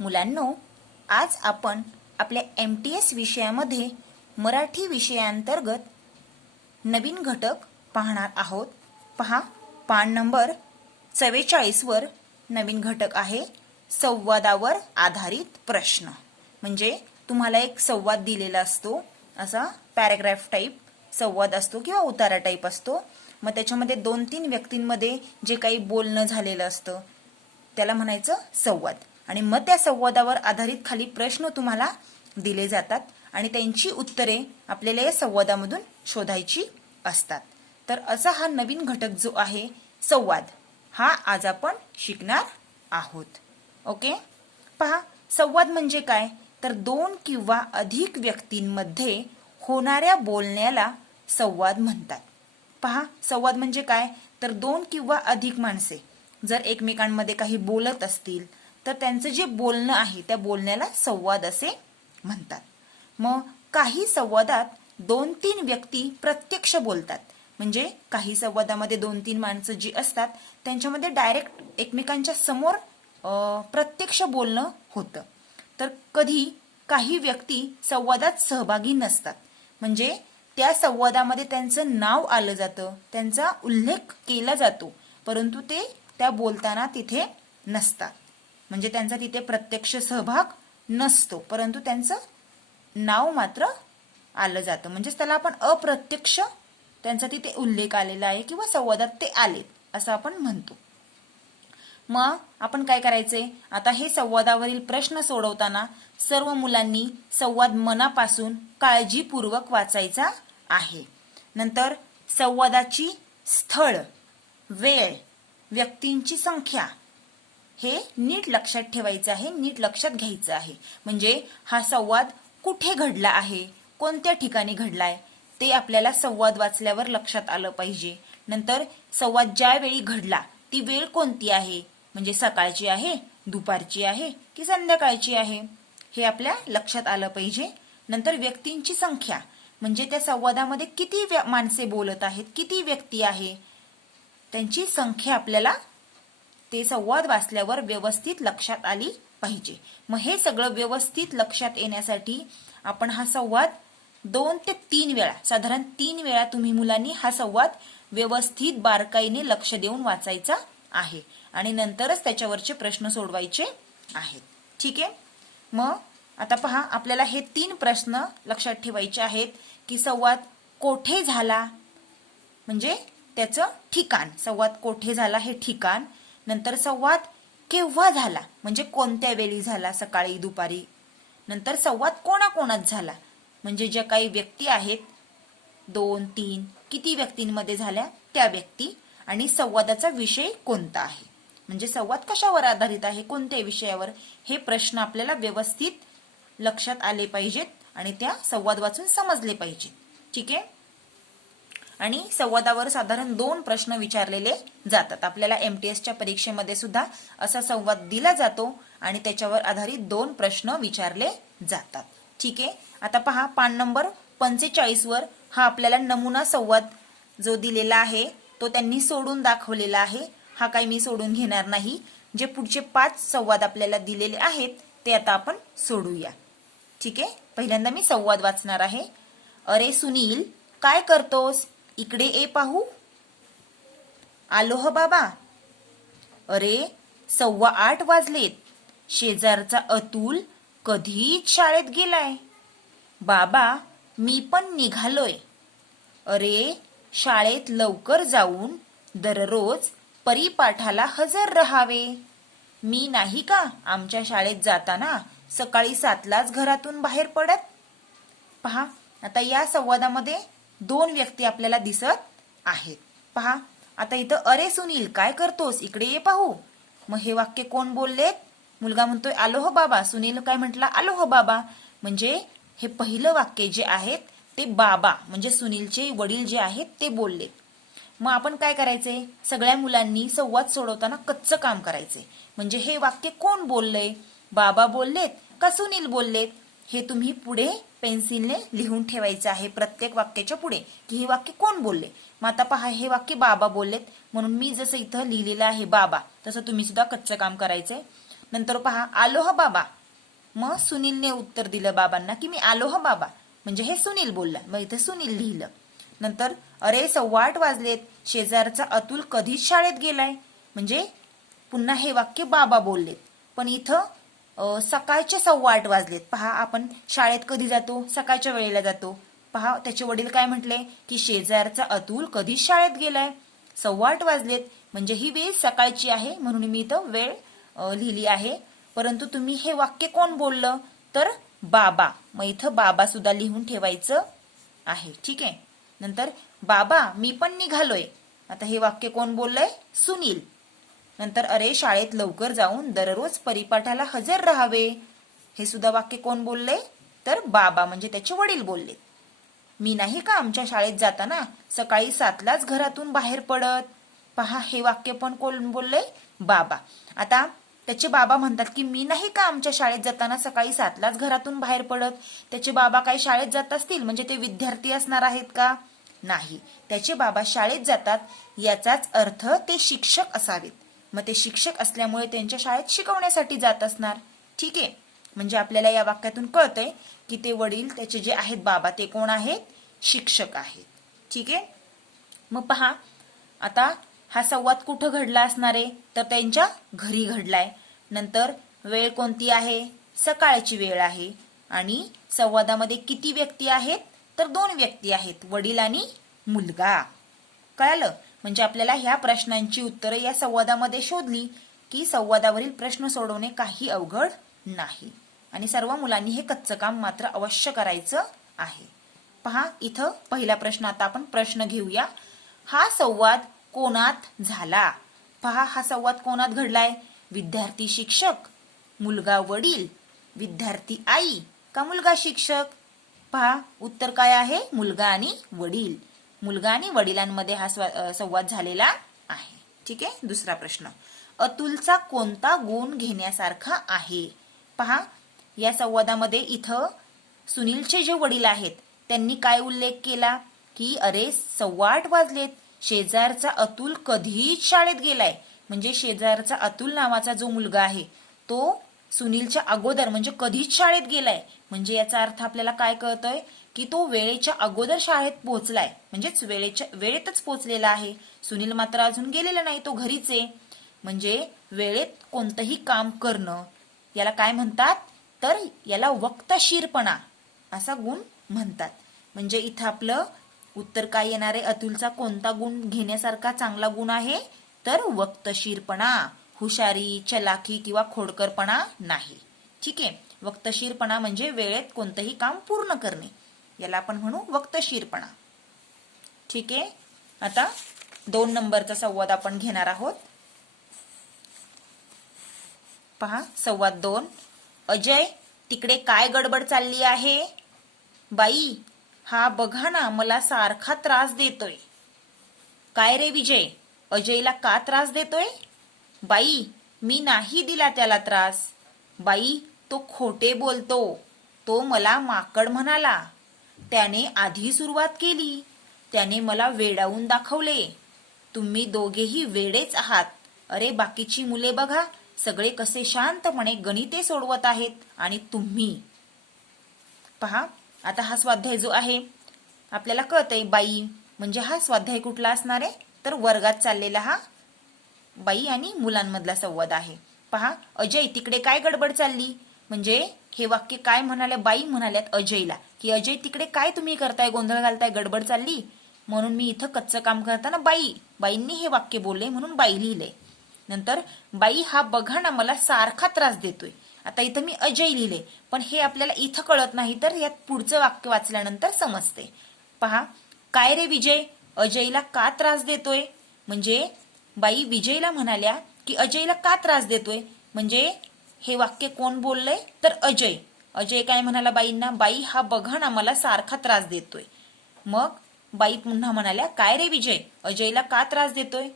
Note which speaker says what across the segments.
Speaker 1: मुलांनो आज आपण आपल्या एम टी एस विषयामध्ये मराठी विषयांतर्गत नवीन घटक पाहणार आहोत. पहा पान नंबर चव्वेचाळीसवर नवीन घटक आहे संवादावर आधारित प्रश्न. म्हणजे तुम्हाला एक संवाद दिलेला असतो असा पॅराग्राफ टाईप संवाद असतो किंवा उतारा टाईप असतो. मग त्याच्यामध्ये दोन तीन व्यक्तींमध्ये जे काही बोलणं झालेलं असतं त्याला म्हणायचं संवाद. आणि मग त्या संवादावर आधारित खाली प्रश्न तुम्हाला दिले जातात आणि त्यांची उत्तरे आपल्याला या संवादामधून शोधायची असतात. तर असा हा नवीन घटक जो आहे संवाद हा आज आपण शिकणार आहोत. ओके? पहा संवाद म्हणजे काय? तर दोन किंवा अधिक व्यक्तींमध्ये होणाऱ्या बोलण्याला संवाद म्हणतात. पहा संवाद म्हणजे काय? तर दोन किंवा अधिक माणसे जर एकमेकांमध्ये काही बोलत असतील तर त्यांचं जे बोलणं आहे त्या बोलण्याला संवाद असे म्हणतात. मग काही संवादात दोन तीन व्यक्ती प्रत्यक्ष बोलतात. म्हणजे काही संवादामध्ये दोन तीन माणसं जी असतात त्यांच्यामध्ये डायरेक्ट एकमेकांच्या समोर प्रत्यक्ष बोलणं होतं. तर कधी काही व्यक्ती संवादात सहभागी नसतात. म्हणजे त्या संवादामध्ये त्यांचं नाव आलं जातं त्यांचा उल्लेख केला जातो परंतु ते त्या बोलताना तिथे नसतात. म्हणजे त्यांचा तिथे प्रत्यक्ष सहभाग नसतो परंतु त्यांचं नाव मात्र आलं जातं. म्हणजेच त्याला आपण अप्रत्यक्ष त्यांचा तिथे उल्लेख आलेला आहे किंवा संवादात ते आलेत असं आपण म्हणतो. मग आपण काय करायचंय? आता हे संवादावरील प्रश्न सोडवताना सर्व मुलांनी संवाद मनापासून काळजीपूर्वक वाचायचा आहे. नंतर संवादाची स्थळ वेळ व्यक्तींची संख्या हे नीट लक्षात ठेवायचं आहे नीट लक्षात घ्यायचं आहे. म्हणजे हा संवाद कुठे घडला आहे कोणत्या ठिकाणी घडलाय ते आपल्याला संवाद वाचल्यावर लक्षात आलं पाहिजे. नंतर संवाद ज्यावेळी घडला ती वेळ कोणती आहे? म्हणजे सकाळची आहे दुपारची आहे की संध्याकाळची आहे? हे आपल्या लक्षात आलं पाहिजे. नंतर व्यक्तींची संख्या. म्हणजे त्या संवादामध्ये किती व्य- माणसे बोलत आहेत किती व्यक्ती आहे? त्यांची संख्या आपल्याला ते संवाद वाचल्यावर व्यवस्थित लक्षात आली पाहिजे. मग हे सगळं व्यवस्थित लक्षात येण्यासाठी आपण हा संवाद दोन ते तीन वेळा साधारण तीन वेळा तुम्ही मुलांनी हा संवाद व्यवस्थित बारकाईने लक्ष देऊन वाचायचा आहे. आणि नंतरच त्याच्यावरचे प्रश्न सोडवायचे आहेत. ठीक आहे? मग आता पहा आपल्याला हे तीन प्रश्न लक्षात ठेवायचे आहेत की संवाद कोठे झाला? म्हणजे त्याचं ठिकाण संवाद कोठे झाला हे ठिकाण. नंतर संवाद केव्हा झाला? म्हणजे कोणत्या वेळी झाला सकाळी दुपारी? नंतर संवाद कोणाकोणात झाला? म्हणजे ज्या काही व्यक्ती आहेत दोन तीन किती व्यक्तींमध्ये झाल्या त्या व्यक्ती? आणि संवादाचा विषय कोणता आहे? म्हणजे संवाद कशावर आधारित आहे? कोणत्या विषयावर? हे प्रश्न आपल्याला व्यवस्थित लक्षात आले पाहिजेत आणि त्या संवाद वाचून समजले पाहिजेत. ठीक आहे? आणि संवादावर साधारण दोन प्रश्न विचारलेले जातात. आपल्याला एमटीएसच्या परीक्षेमध्ये सुद्धा असा संवाद दिला जातो आणि त्याच्यावर आधारित दोन प्रश्न विचारले जातात. ठीक आहे? आता पहा पान नंबर पंचेचाळीस वर हा आपल्याला नमुना संवाद जो दिलेला आहे तो त्यांनी सोडून दाखवलेला आहे. हा काही मी सोडून घेणार नाही. जे पुढचे पाच संवाद आपल्याला दिलेले आहेत ते आता आपण सोडूया. ठीक आहे? पहिल्यांदा मी संवाद वाचणार आहे. अरे सुनील काय करतोस? इकडे ए पाहू. आलो ह बाबा. अरे सव्वा आठ वाजलेत. शेजारचा अतुल कधीच शाळेत गेलाय. बाबा मी पण निघालोय. अरे शाळेत लवकर जाऊन दररोज परिपाठाला हजर राहावे. मी नाही का आमच्या शाळेत जाताना सकाळी सातलाच घरातून बाहेर पडत? पहा आता या संवादामध्ये दोन व्यक्ती आपल्याला दिसत आहेत. पहा आता इथं अरे सुनील काय करतोस? इकडे ये पाहू. मग हे वाक्य कोण बोललेत? मुलगा म्हणतोय आलो हो बाबा. सुनील काय म्हटला? आलो हो बाबा. म्हणजे हे पहिलं वाक्य जे आहेत ते बाबा म्हणजे सुनीलचे वडील जे आहेत ते बोललेत. मग आपण काय करायचे सगळ्या मुलांनी संवाद सोडवताना कच्चं काम करायचे म्हणजे हे वाक्य कोण बोललंय? बाबा बोललेत का सुनील बोललेत? हे तुम्ही पुढे पेन्सिलने लिहून ठेवायचं आहे प्रत्येक वाक्याच्या पुढे की हे वाक्य कोण बोलले? मग आता पहा हे वाक्य बाबा बोललेत. म्हणून मी जसं इथं लिहिलेलं आहे बाबा तसं तुम्ही सुद्धा कच्चं काम करायचंय. नंतर पहा आलो ह बाबा. मग सुनीलने उत्तर दिलं बाबांना की मी आलो ह बाबा. म्हणजे हे सुनील बोलला मग इथे सुनील लिहिलं. नंतर अरे सव्वा आठ वाजलेत. शेजारचा अतुल कधीच शाळेत गेलाय. म्हणजे पुन्हा हे वाक्य बाबा बोललेत. पण इथं सकाळचे सव्वा आठ वाजलेत. पहा आपण शाळेत कधी जातो? सकाळच्या वेळेला जातो. पहा त्याचे वडील काय म्हटले? की शेजारचा अतुल कधीच शाळेत गेलाय? सव्वा आठ वाजलेत. म्हणजे ही वेळ सकाळची आहे म्हणून मी इथं वेळ लिहिली आहे. परंतु तुम्ही हे वाक्य कोण बोललं? तर बाबा. मग इथं बाबा सुद्धा लिहून ठेवायचं आहे. ठीक आहे? नंतर बाबा मी पण निघालोय. आता हे वाक्य कोण बोललंय? सुनील. नंतर अरे शाळेत लवकर जाऊन दररोज परिपाठाला हजर राहावे. हे सुद्धा वाक्य कोण बोलले? तर बाबा म्हणजे त्याचे वडील बोलले. मी नाही का आमच्या शाळेत जाताना सकाळी सातलाच घरातून बाहेर पडत? पहा हे वाक्य पण कोण बोलले? बाबा. आता त्याचे बाबा म्हणतात की मी नाही का आमच्या शाळेत जाताना सकाळी सातलाच घरातून बाहेर पडत? त्याचे बाबा काही शाळेत जात असतील? म्हणजे ते विद्यार्थी असणार आहेत का? नाही. त्याचे बाबा शाळेत जातात याचाच अर्थ ते शिक्षक असावेत. मग ते शिक्षक असल्यामुळे त्यांच्या शाळेत शिकवण्यासाठी जात असणार. ठीक आहे? म्हणजे आपल्याला या वाक्यातून कळतंय की ते वडील त्याचे जे आहेत बाबा ते कोण आहेत? शिक्षक आहेत. ठीक आहे? मग पहा आता हा संवाद कुठं घडला असणार आहे? तर त्यांच्या घरी घडलाय. नंतर वेळ कोणती आहे? सकाळची वेळ आहे. आणि संवादामध्ये किती व्यक्ती आहेत? तर दोन व्यक्ती आहेत वडील आणि मुलगा. कळालं? म्हणजे आपल्याला ह्या प्रश्नांची उत्तरे या संवादामध्ये शोधली की संवादावरील प्रश्न सोडवणे काही अवघड नाही. आणि सर्व मुलांनी हे कच्चं काम मात्र अवश्य करायचं आहे. पहा इथं पहिला प्रश्न आता आपण प्रश्न घेऊया. हा संवाद कोणात झाला? पहा हा संवाद कोणात घडलाय? विद्यार्थी शिक्षक मुलगा वडील विद्यार्थी आई का मुलगा शिक्षक? पहा उत्तर काय आहे? मुलगा आणि वडील. मुलगा आणि वडिलांमध्ये हा संवाद झालेला आहे. ठीक आहे? दुसरा प्रश्न. अतुलचा कोणता गुण घेण्यासारखा आहे? पहा या संवादामध्ये इथं सुनीलचे जे वडील आहेत त्यांनी काय उल्लेख केला? की अरे सव्वाट वाजलेत. शेजारचा अतुल कधीच शाळेत गेलाय. म्हणजे शेजारचा अतुल नावाचा जो मुलगा आहे तो सुनीलच्या अगोदर म्हणजे कधीच शाळेत गेलाय. म्हणजे याचा अर्थ आपल्याला काय कळतोय? की तो वेळेच्या अगोदर शाळेत पोहोचलाय. म्हणजेच वेळेच्या वेळेतच पोहोचलेला आहे. सुनील मात्र अजून गेलेला नाही तो घरीच आहे. म्हणजे वेळेत कोणतंही काम करणं याला काय म्हणतात? तर याला वक्तशीरपणा असा गुण म्हणतात. म्हणजे इथं आपलं उत्तर काय येणार आहे? अतुलचा कोणता गुण घेण्यासारखा चांगला गुण आहे? तर वक्तशीरपणा. हुशारी चलाकी किंवा खोडकरपणा नाही. ठीक आहे? वक्तशीरपणा म्हणजे वेळेत कोणतंही काम पूर्ण करणे. याला आपण म्हणू वक्तशीरपणा. ठीक आहे? आता दोन नंबरचा संवाद आपण घेणार आहोत. पहा संवाद दोन. अजय तिकडे काय गडबड चालली आहे? बाई हा बघा ना मला सारखा त्रास देतोय. काय रे विजय? अजयला का त्रास देतोय? बाई मी नाही दिला त्याला त्रास. बाई तो खोटे बोलतो. तो मला माकड म्हणाला. त्याने आधी सुरुवात केली. त्याने मला वेडावून दाखवले. तुम्ही दोघेही वेडेच आहात. अरे बाकीची मुले बघा सगळे कसे शांतपणे गणिते सोडवत आहेत आणि तुम्ही. पहा आता हा स्वाध्याय जो आहे आपल्याला कळतंय बाई म्हणजे हा स्वाध्याय कुठला असणार आहे? तर वर्गात चाललेला हा बाई आणि मुलांमधला संवाद आहे. पहा अजय तिकडे काय गडबड चालली? म्हणजे हे वाक्य काय म्हणाले बाई म्हणाल्यात अजयला की अजय तिकडे काय तुम्ही करताय गोंधळ घालताय गडबड चालली? म्हणून मी इथं कच्चं काम करताना बाई बाईंनी हे वाक्य बोलले म्हणून बाई लिहिले. नंतर बाई हा बघा ना मला सारखा त्रास देतोय. आता इथं मी अजय लिहिले पण हे आपल्याला इथं कळत नाही तर यात पुढचं वाक्य वाचल्यानंतर समजते. पहा काय रे विजय? अजयला का त्रास देतोय? म्हणजे बाई विजयला म्हणाल्या की अजयला का त्रास देतोय? म्हणजे हे वाक्य कोण बोललंय? तर अजय. अजय काय म्हणाला बाईंना बाई हा बघा ना मला सारखा त्रास देतोय. मग बाई पुन्हा म्हणाल्या काय रे विजय? अजयला का त्रास देतोय?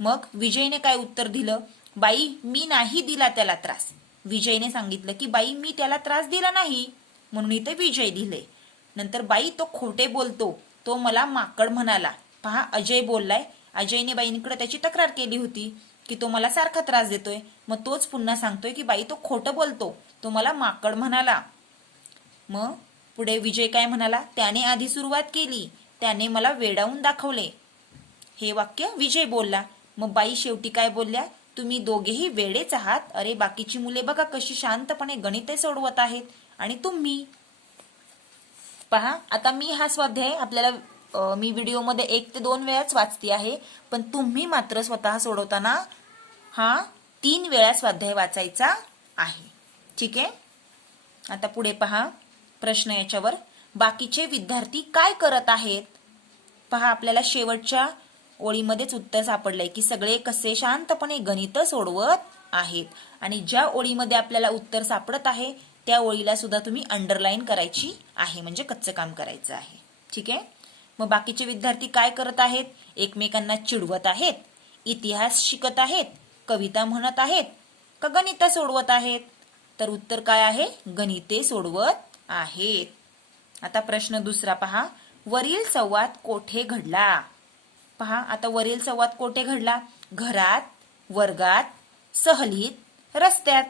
Speaker 1: मग विजयने काय उत्तर दिलं? बाई मी नाही दिला त्याला त्रास. विजयने सांगितलं की बाई मी त्याला त्रास दिला नाही. म्हणून इथे विजय दिले. नंतर बाई तो खोटे बोलतो. तो मला माकड म्हणाला पहा अजय बोललाय अजयने बाईंकडे त्याची तक्रार केली होती की तो मला सारखा त्रास देतोय. मग तोच पुन्हा सांगतोय की बाई तो खोटं बोलतो. तो मला माकड म्हणाला. मग पुढे विजय काय म्हणाला? त्याने आधी सुरुवात केली. त्याने मला वेडावून दाखवले. हे वाक्य विजय बोलला. मग बाई शेवटी काय बोलल्या? तुम्ही दोघेही वेडेच आहात. अरे बाकीची मुले बघा कशी शांतपणे गणिते सोडवत आहेत. आणि तुम्ही? पहा आता मी हा स्वाध्याय आपल्याला मी व्हिडिओमध्ये एक ते दोन वेळाच वाचते आहे पण तुम्ही मात्र स्वतः सोडवताना हा तीन वेळा स्वाध्याय वाचायचा आहे. ठीक आहे? आता पुढे पहा प्रश्न याच्यावर. बाकीचे विद्यार्थी काय करत आहेत? पहा आपल्याला शेवटच्या ओळीमध्येच उत्तर सापडलंय की सगळे कसे शांतपणे गणित सोडवत आहेत. आणि ज्या ओळीमध्ये आपल्याला उत्तर सापडत आहे त्या ओळीला सुद्धा तुम्ही अंडरलाईन करायची आहे म्हणजे कच्चं काम करायचं आहे. ठीक आहे? मग बाकीचे विद्यार्थी काय करत आहेत? एकमेकांना चिडवत आहेत इतिहास शिकत आहेत कविता म्हणत आहेत का गणित सोडवत आहेत? तर उत्तर काय आहे? गणिते सोडवत आहेत. आता प्रश्न दुसरा पहा. वरील संवाद कोठे घडला? पहा आता वरील संवाद कोठे घडला? घरात वर्गात सहलीत रस्त्यात.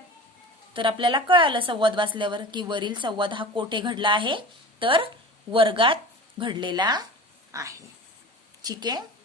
Speaker 1: तर आपल्याला कळालं संवाद वाचल्यावर की वरील संवाद हा कोठे घडला आहे? तर वर्गात घडलेला आहे. ठीक आहे?